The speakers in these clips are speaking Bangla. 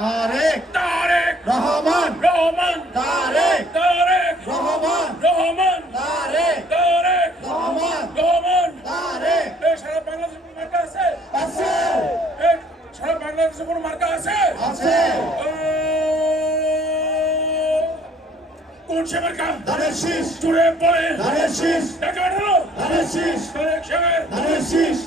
তারেক। তারেক। রহমান। রহমান। তারেক। তারেক। রহমান। রহমান। তারেক। তারেক। রহমান। রহমান। তারেক। এই সারা বাংলাদেশে কোনো মার্কা আছে? আছে। এই সারা বাংলাদেশে কোনো মার্কা আছে? আছে। কোন সে মার্কা? ধানের শীষ। জুড়ে বলে ধানের শীষ। টাকা ঢালো ধানের শীষ। তারেক সাহেব। ধানের শীষ।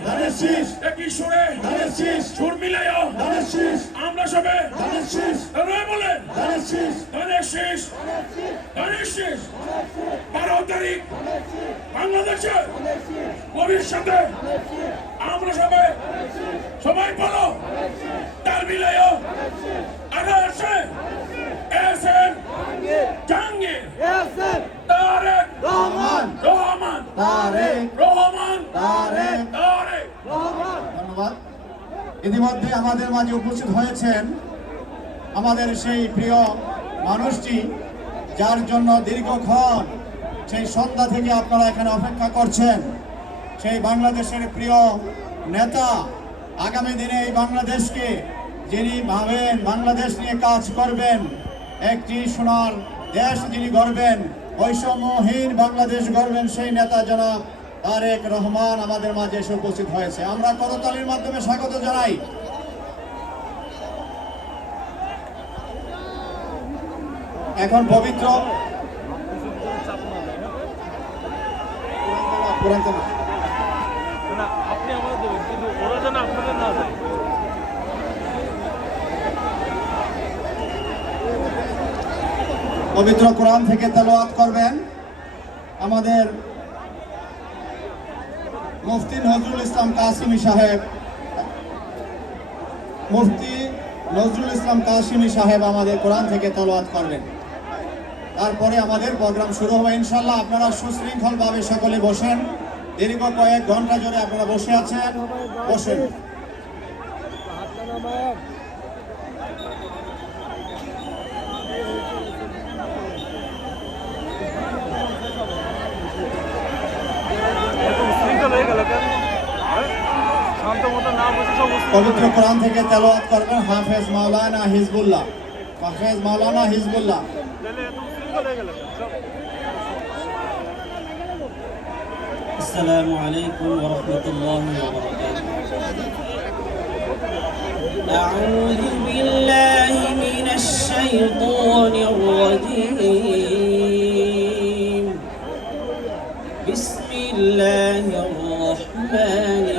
ধানের শীষ একই সুরে ধানের শীষ সুর মিলাইয়া ধানের শীষ আমরা সবে ধানের শীষ তারা বলেন ধানের শীষ ধানের শেষ ধানের শেষ বারো তারিখ বাংলাদেশে ভবিষ্যতে আমরা সবাই সবাই বলো তার মিলাইয়া আঠাশে এস এম জাহাঙ্গীর তারেক রহমান রহমান তারেক রহমান তারেক তারেক ধন্যবাদ ইতিমধ্যে আমাদের মাঝে উপস্থিত হয়েছেন আমাদের সেই প্রিয় মানুষটি, যার জন্য দীর্ঘক্ষণ সেই সন্ধ্যা থেকে আপনারা এখানে অপেক্ষা করছেন। সেই বাংলাদেশের প্রিয় নেতা, আগামী দিনে এই বাংলাদেশকে যিনি ভাবেন বাংলাদেশ নিয়ে কাজ করবেন, একটি সোনার দেশ যিনি গড়বেন বৈষম্যহীন বাংলাদেশ গড়বেন সেই নেতা জনাব তারেক রহমান আমাদের মাঝে এসে উপস্থিত হয়েছে। আমরা করতালির মাধ্যমে স্বাগত জানাই। এখন পবিত্র পবিত্র কোরআন থেকে তেলাওয়াত করবেন। আমাদের মুফতি নজরুল ইসলাম কাসিমি সাহেব। মুফতি নজরুল ইসলাম কাসিমি সাহেব আমাদের কোরআন থেকে তেলাওয়াত করবেন। তারপরে আমাদের প্রোগ্রাম শুরু হবে ইনশাল্লাহ আপনারা সুশৃঙ্খলভাবে সকলে বসেন। দীর্ঘ কয়েক ঘণ্টা ধরে আপনারা বসে আছেন। বসেন। এত পবিত্র কোরআন থেকে তেলাওয়াত করবেন হাফেজ মাওলানা হিজবুল্লাহ হাফেজ মাওলানা হিজবুল্লাহ তাহলে এত উশৃঙ্খল হয়ে গেল কেন সব السلام عليكم ورحمة الله وبركاته أعوذ بالله من الشيطان الرجيم بسم الله الرحمن الرحيم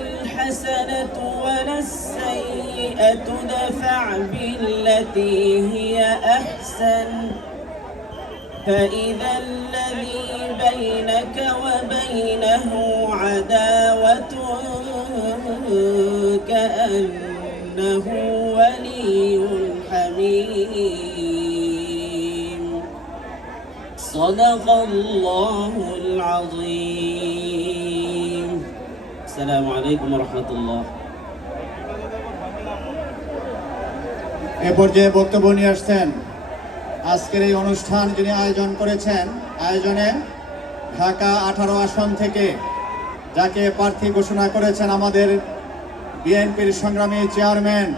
الحسنة ولا السيئة دفع بالتي هي أحسن. فإذا الذي بينك وبينه عداوة كأنه ولي حميم. صدق الله العظيم. السلام عليكم ورحمة الله এ পর্যায়ে বক্তব্য নিয়ে আসছেন আজকের এই অনুষ্ঠান যিনি আয়োজন করেছেন আয়োজনে ঢাকা আঠারো আসন থেকে যাকে প্রার্থী ঘোষণা করেছেন আমাদের বিএনপির সংগ্রামী চেয়ারম্যান